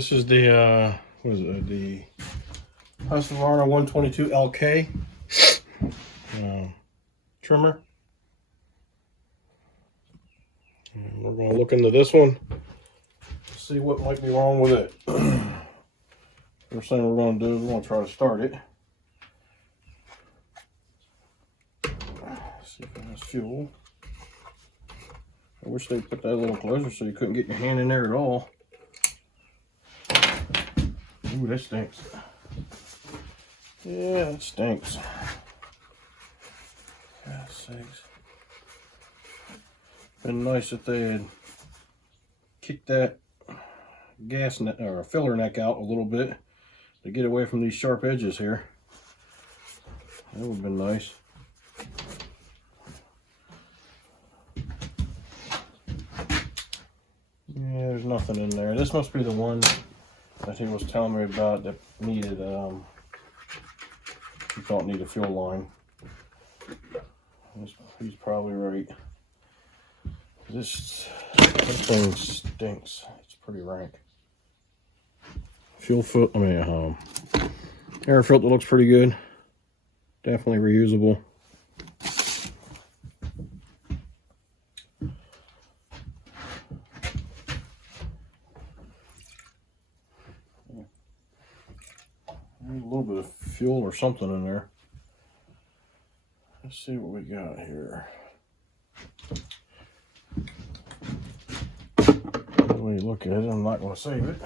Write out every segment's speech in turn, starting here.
this is the what is it? The Husqvarna 122 LK trimmer. And we're going to look into this one, see what might be wrong with it. First thing we're going to do is we're going to try to start it. See if it has fuel. I wish they'd put that a little closer so you couldn't get your hand in there at all. Ooh, that stinks. Yeah, that stinks. God's sakes. Been nice if they had kicked that gas neck or filler neck out a little bit to get away from these sharp edges here. That would have been nice. Yeah, there's nothing in there. This must be the one that he was telling me about that needed, he thought needed a fuel line. He's probably right. This thing stinks. It's pretty rank. Fuel filter, air filter looks pretty good. Definitely reusable. A little bit of fuel or something in there. Let's see what we got here. The way you look at it, I'm not going to save it.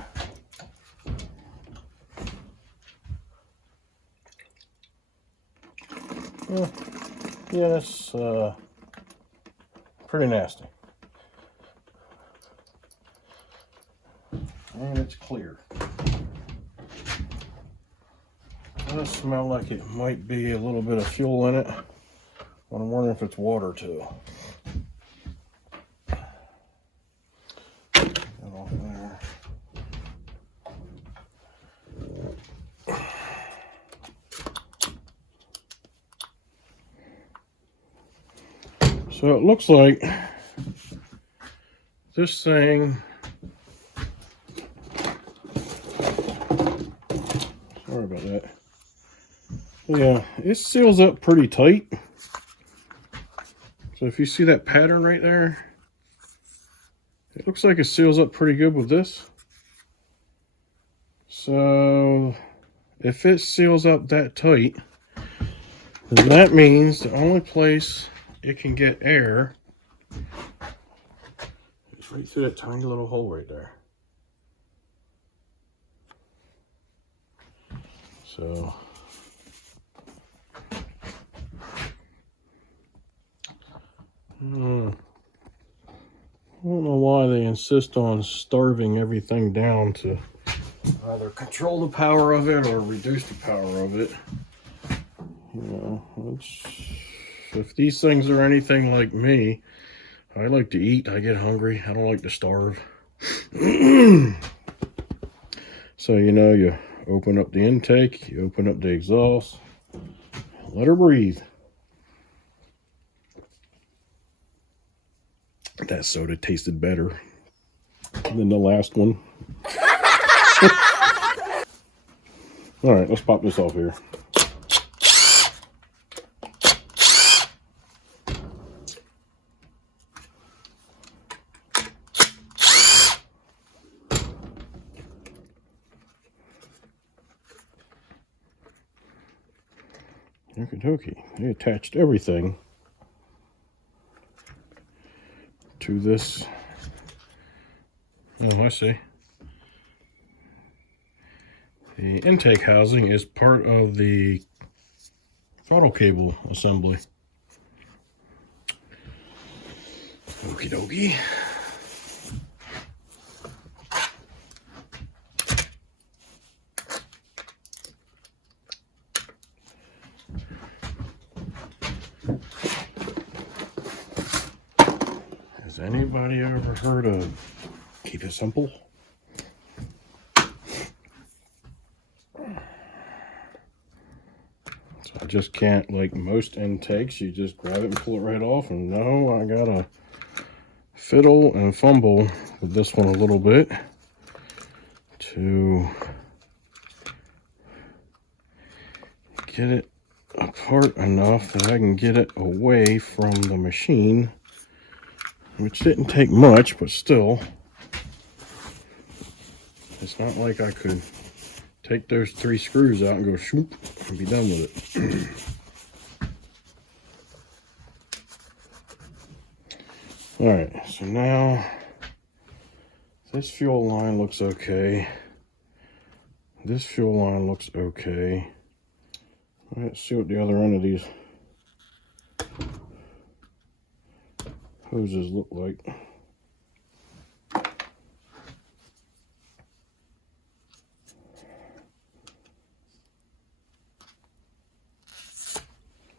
Yeah, that's pretty nasty. And it's clear. It does smell like it might be a little bit of fuel in it. I'm wondering if it's water too. Get off there. So it looks like this thing, sorry about that. Yeah, it seals up pretty tight. So if you see that pattern right there, it looks like it seals up pretty good with this. So if it seals up that tight, then that means the only place it can get air is right through that tiny little hole right there. So I don't know why they insist on starving everything down to either control the power of it or reduce the power of it. You know, if these things are anything like me, I like to eat, I get hungry, I don't like to starve. So, you know, you open up the intake, you open up the exhaust, let her breathe. That soda tasted better than the last one. All right, let's pop this off here. Okie dokie. They attached everything to this. Oh, I see. The intake housing is part of the throttle cable assembly. Okie dokie. Has anybody ever heard of keep it simple? So I just can't, like most intakes, you just grab it and pull it right off. And no, I gotta fiddle and fumble with this one a little bit to get it apart enough that I can get it away from the machine, which didn't take much, but still, it's not like I could take those 3 screws out and go shoop and be done with it. All right, so now this fuel line looks okay. This fuel line looks okay. Let's see what the other end of these hoses look like.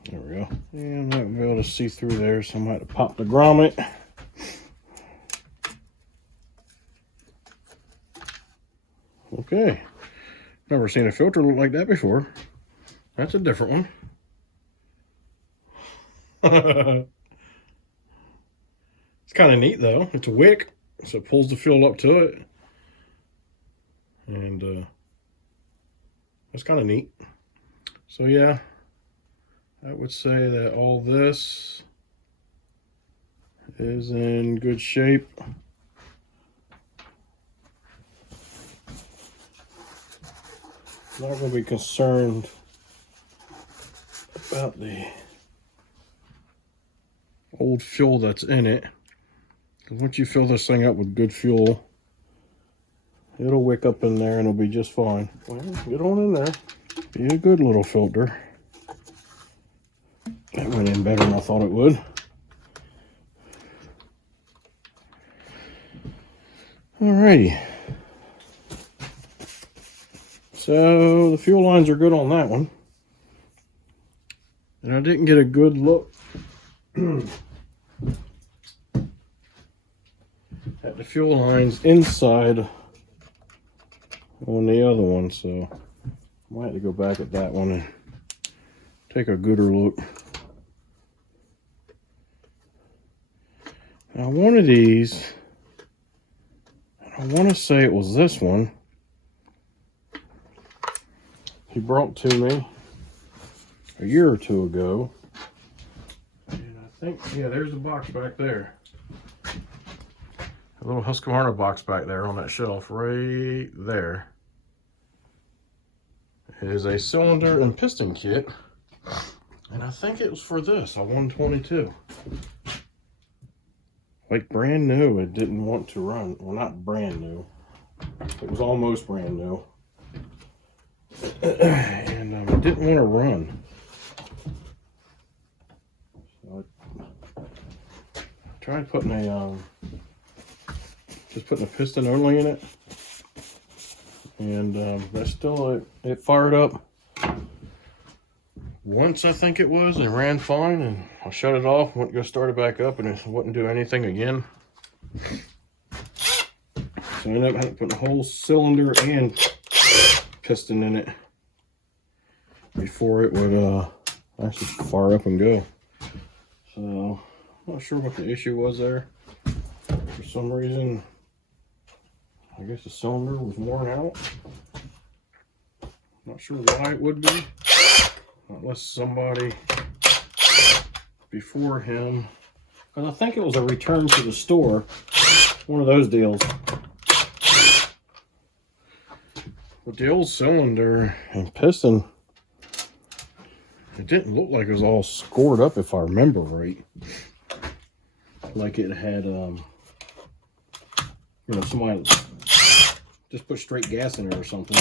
There we go. And I'm not be able to see through there, so I might have to pop the grommet. Okay. Never seen a filter look like that before. That's a different one. It's kind of neat though. It's a wick, so it pulls the fuel up to it. And that's kind of neat. So yeah, I would say that all this is in good shape. Not going to be concerned about the old fuel that's in it. Because once you fill this thing up with good fuel, it'll wick up in there and it'll be just fine. Well, get on in there. Be a good little filter. That went in better than I thought it would. Alrighty. So the fuel lines are good on that one. And I didn't get a good look at the fuel lines inside on the other one, so I might have to go back at that one and take a gooder look. Now one of these, I want to say it was this one, he brought to me a year or two ago. And I think, yeah, there's the box back there. A little Husqvarna box back there on that shelf right there. It is a cylinder and piston kit. And I think it was for this, a 122. Like brand new, it didn't want to run. Well, not brand new. It was almost brand new. And it didn't want to run. So I tried putting a, just putting a piston only in it. And that's still, it fired up once, I think it was, and it ran fine, and I shut it off, went to go start it back up, and it wouldn't do anything again. So I ended up having to put a whole cylinder and piston in it before it would actually fire up and go. So I'm not sure what the issue was there. For some reason, I guess the cylinder was worn out. Not sure why it would be, unless somebody before him, because I think it was a return to the store, one of those deals. But the old cylinder and piston, it didn't look like it was all scored up, if I remember right. Like it had, you know, somebody just put straight gas in there or something.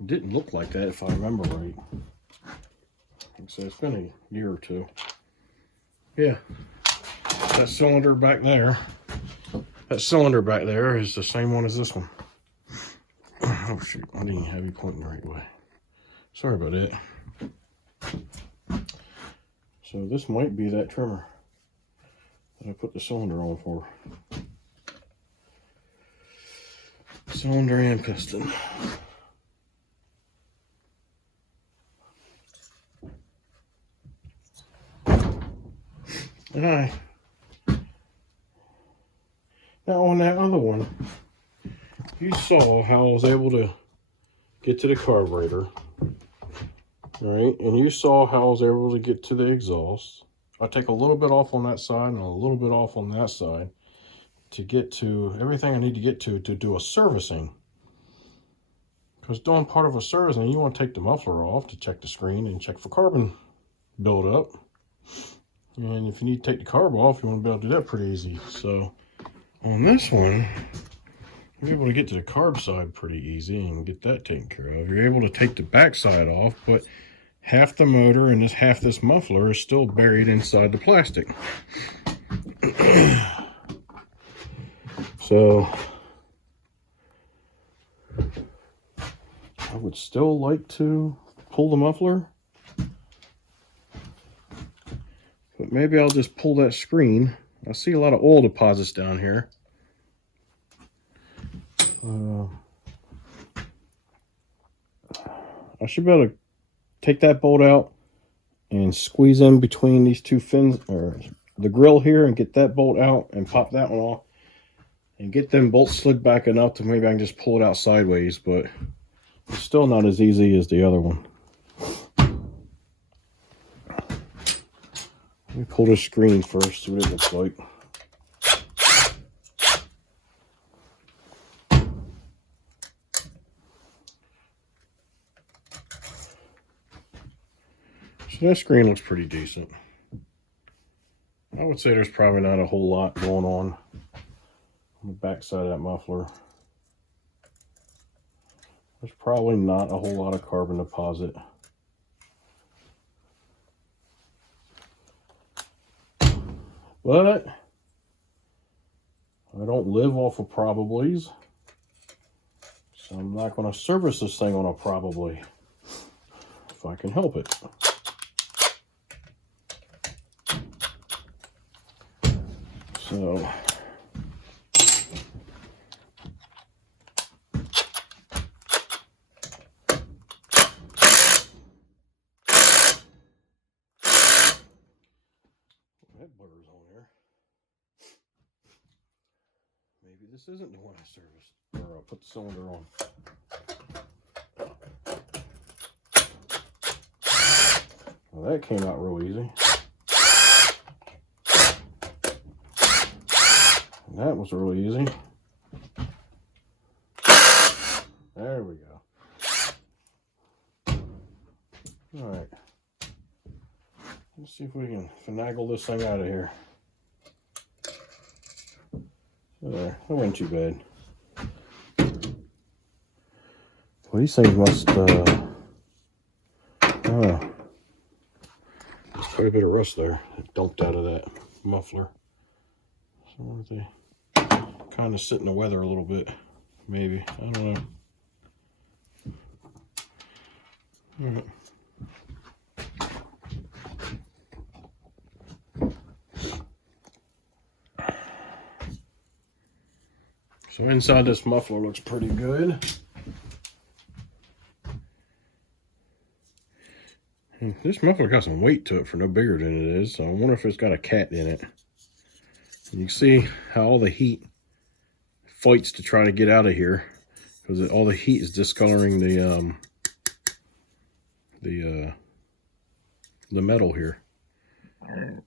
It didn't look like that, if I remember right. Like I said, it's been a year or two. Yeah, that cylinder back there. That cylinder back there is the same one as this one. Oh shoot, I didn't have you pointing the right way. Sorry about that. So this might be that trimmer that I put the cylinder on for. Cylinder and piston. And Now on that other one, you saw how I was able to get to the carburetor, right? And you saw how I was able to get to the exhaust. I take a little bit off on that side and a little bit off on that side to get to everything I need to get to do a servicing. Because doing part of a servicing, you want to take the muffler off to check the screen and check for carbon buildup. And if you need to take the carb off, you want to be able to do that pretty easy. So on this one, you're able to get to the carb side pretty easy and get that taken care of. You're able to take the back side off, but half the motor and half this muffler is still buried inside the plastic. So I would still like to pull the muffler, but maybe I'll just pull that screen. I see a lot of oil deposits down here. I should be able to take that bolt out and squeeze in between these two fins, or the grill here, and get that bolt out and pop that one off and get them bolts slid back enough to maybe I can just pull it out sideways, but it's still not as easy as the other one. Let me pull the screen first, see what it looks like. So that screen looks pretty decent. I would say there's probably not a whole lot going on the back side of that muffler. There's probably not a whole lot of carbon deposit. But I don't live off of probablys, so I'm not going to service this thing on a probably if I can help it. So that blur's on there. Maybe this isn't the one I serviced, or I'll put the cylinder on. Well, that came out real easy. And that was really easy. There we go. All right. Let's see if we can finagle this thing out of here. There, that wasn't too bad. Well, these things must, there's quite a bit of rust there that dumped out of that muffler. So I wonder if they kind of sit in the weather a little bit, maybe. I don't know. All right. So inside this muffler looks pretty good. And this muffler got some weight to it for no bigger than it is, so I wonder if it's got a cat in it. And you can see how all the heat fights to try to get out of here, because all the heat is discoloring the metal here. And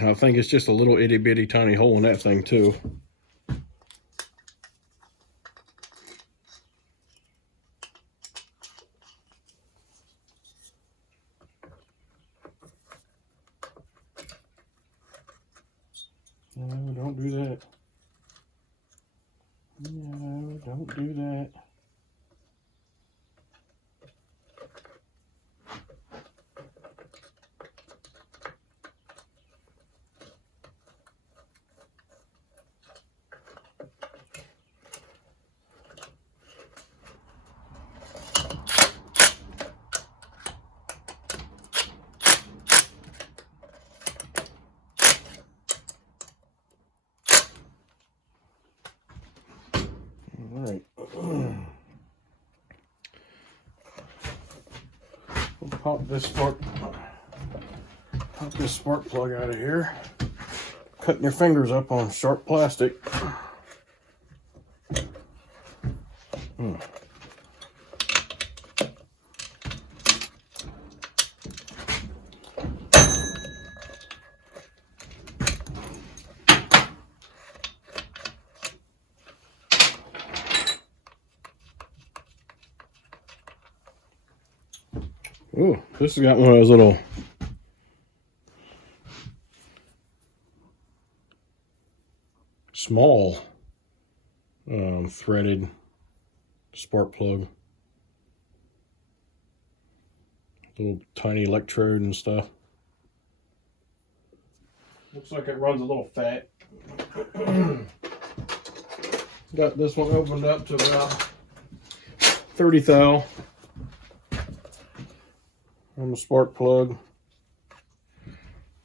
I think it's just a little itty bitty tiny hole in that thing too. No, don't do that. No, don't do that. All right. We'll pop this spark plug out of here. Cutting your fingers up on sharp plastic. Oh, this has got one of those little small threaded spark plug. Little tiny electrode and stuff. Looks like it runs a little fat. Got this one opened up to about 30 thou on the spark plug.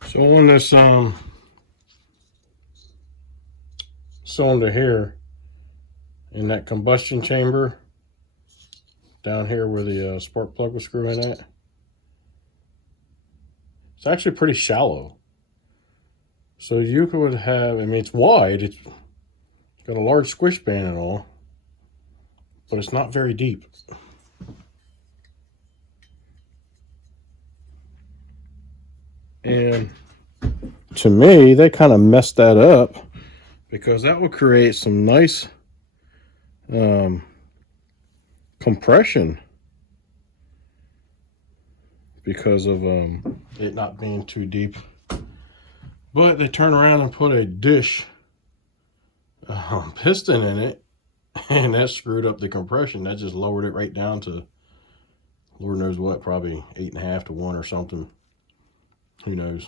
So on this cylinder here, in that combustion chamber, down here where the spark plug was screwing at, it's actually pretty shallow. So you could have, I mean, it's wide, it's got a large squish band and all, but it's not very deep. And to me, they kind of messed that up, because that will create some nice compression because of it not being too deep. But they turn around and put a dish piston in it, and that screwed up the compression. That just lowered it right down to Lord knows what, probably 8.5 to 1 or something. Who knows?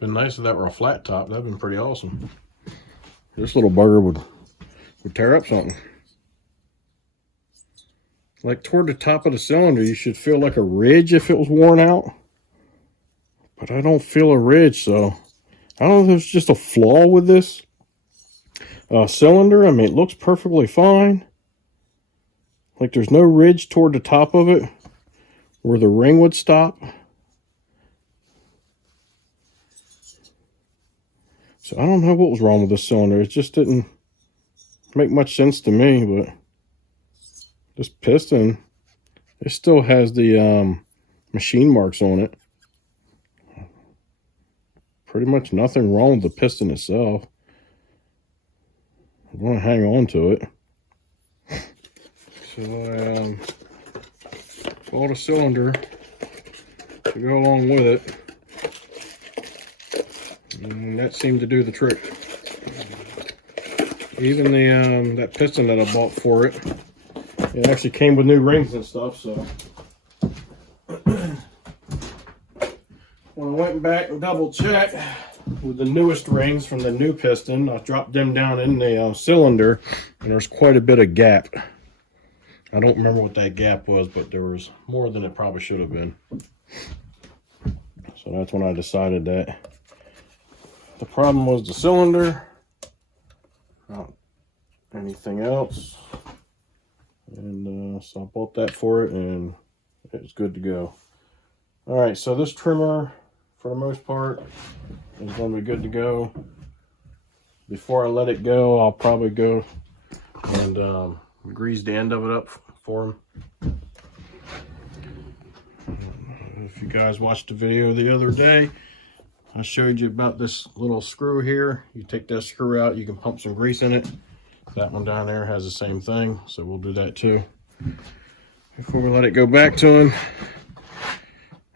Been nice if that were a flat top. That'd been pretty awesome. This little bugger would tear up something. Like toward the top of the cylinder, you should feel like a ridge if it was worn out. But I don't feel a ridge, so I don't know if there's just a flaw with this cylinder. I mean, it looks perfectly fine. Like there's no ridge toward the top of it where the ring would stop. So I don't know what was wrong with this cylinder. It just didn't make much sense to me, but this piston, it still has the machine marks on it. Pretty much nothing wrong with the piston itself. I'm going to hang on to it. So I bought a cylinder to go along with it. And that seemed to do the trick. Even the that piston that I bought for it, it actually came with new rings and stuff, so when I went back and double checked with the newest rings from the new piston, I dropped them down in the cylinder, and there's quite a bit of gap. I don't remember what that gap was, but there was more than it probably should have been. So that's when I decided that the problem was the cylinder, not anything else. And so I bought that for it, and it's good to go. All right, so this trimmer, for the most part, is going to be good to go. Before I let it go, I'll probably go and grease the end of it up for him. If you guys watched the video the other day, I showed you about this little screw here. You take that screw out, you can pump some grease in it. That one down there has the same thing, so we'll do that too before we let it go back to him.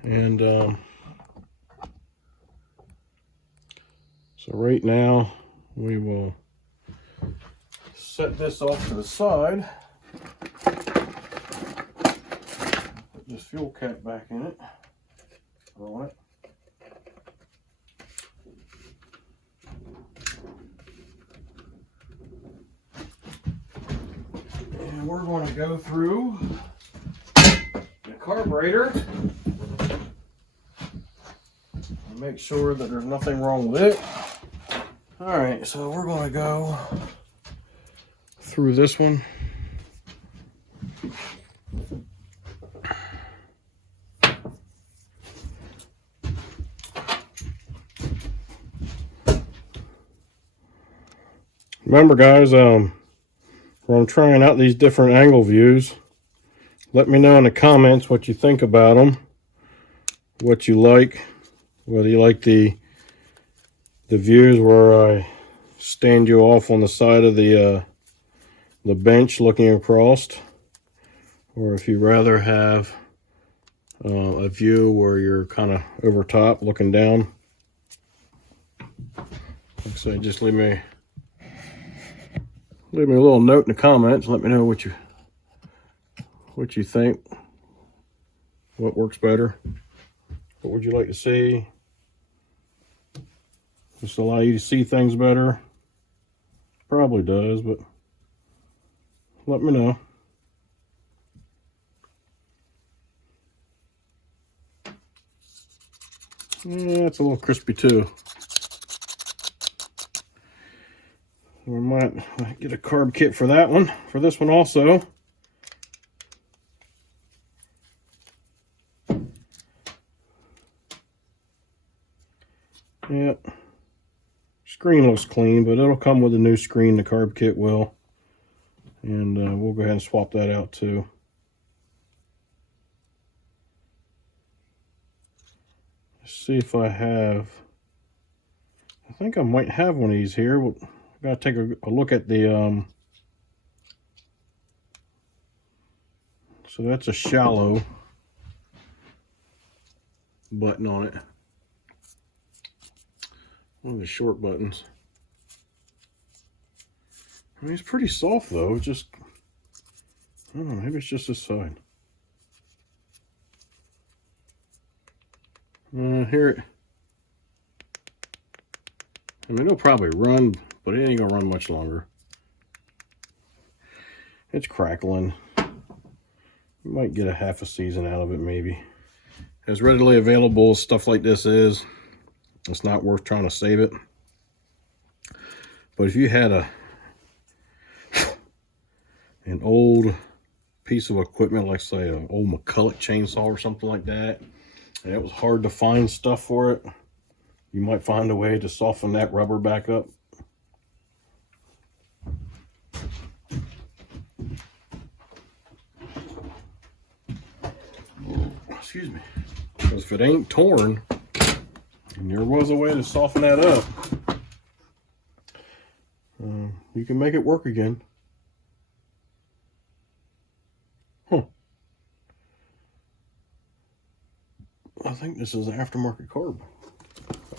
And so right now we will set this off to the side. Put this fuel cap back in it. All right. And we're going to go through the carburetor and make sure that there's nothing wrong with it. All right, so we're going to go through this one. Remember, guys, when I'm trying out these different angle views, let me know in the comments what you think about them, what you like, whether you like the views where I stand you off on the side of the bench looking across, or if you rather have a view where you're kind of over top looking down. Like I say, just leave me a little note in the comments. Let me know what you think. What works better? What would you like to see? Just allow you to see things better. Probably does, but let me know. Yeah, it's a little crispy too. We might get a carb kit for that one, for this one also. Yeah, screen looks clean, but it'll come with a new screen, the carb kit will. And we'll go ahead and swap that out too. Let's see if I think I might have one of these here. We'll gotta take a look at the so that's a shallow button on it. One of the short buttons. I mean, it's pretty soft though. Just, I don't know, maybe it's just this side. Here, I mean, it'll probably run, but it ain't gonna run much longer. It's crackling. You might get a half a season out of it, maybe. As readily available as stuff like this is, it's not worth trying to save it. But if you had an old piece of equipment, like say an old McCulloch chainsaw or something like that, and it was hard to find stuff for it, you might find a way to soften that rubber back up. Excuse me. Because if it ain't torn, and there was a way to soften that up, you can make it work again. Huh. I think this is an aftermarket carb.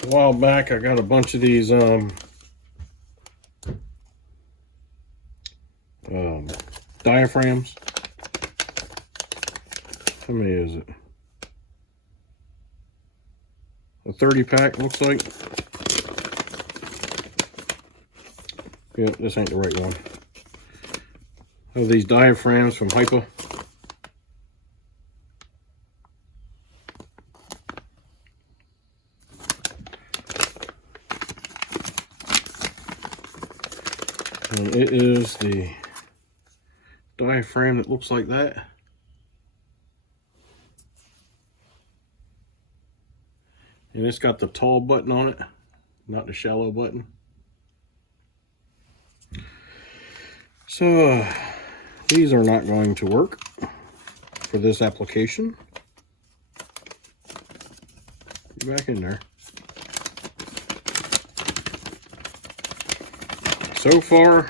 A while back, I got a bunch of these diaphragms. How many is it? A 30 pack, looks like. Yeah, this ain't the right one. I have these diaphragms from Hypa. And it is the diaphragm that looks like that. And it's got the tall button on it, not the shallow button. So these are not going to work for this application. Get back in there. So far,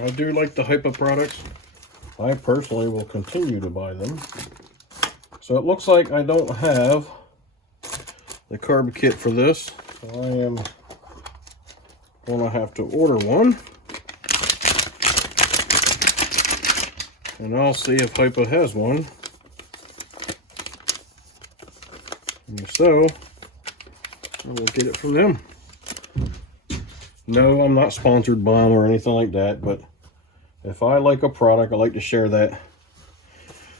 I do like the Hypa products. I personally will continue to buy them. So it looks like I don't have the carb kit for this. So I am going to have to order one. And I'll see if Hypa has one. And if so, I will get it from them. No, I'm not sponsored by them or anything like that, but if I like a product, I like to share that.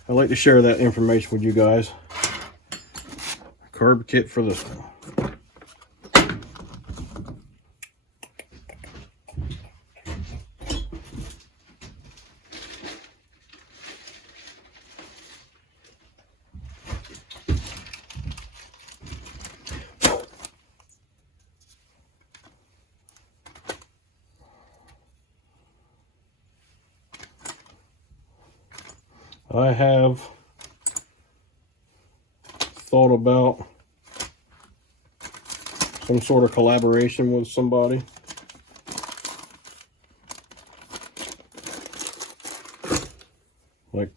I like to share that information with you guys. Carb kit for this one. I have thought about some sort of collaboration with somebody. Like,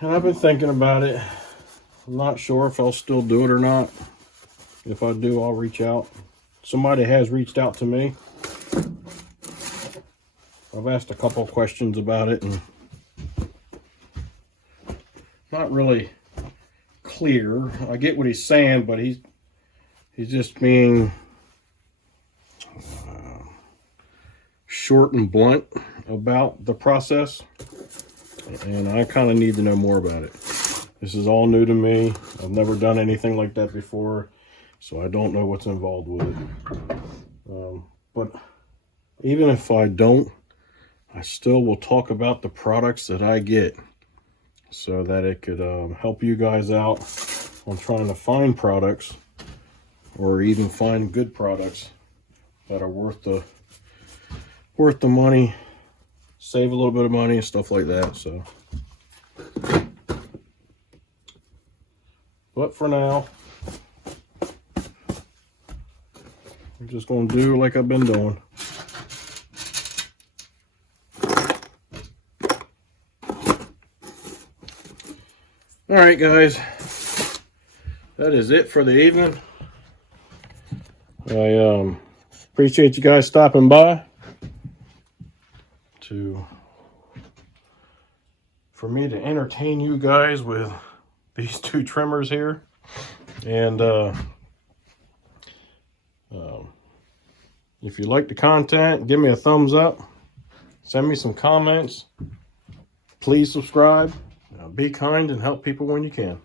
and I've been thinking about it. I'm not sure if I'll still do it or not. If I do, I'll reach out. Somebody has reached out to me. I've asked a couple of questions about it, and not really clear. I get what he's saying, but he's just being short and blunt about the process, and I kind of need to know more about it. This is all new to me. I've never done anything like that before, so I don't know what's involved with it. But even if I don't, I still will talk about the products that I get, so that it could help you guys out on trying to find products, or even find good products that are worth the money, save a little bit of money and stuff like that. So, but for now, I'm just going to do like I've been doing. All right, guys, that is it for the evening. I appreciate you guys stopping by for me to entertain you guys with these two trimmers here. And if you like the content, give me a thumbs up, send me some comments, please subscribe. Be kind and help people when you can.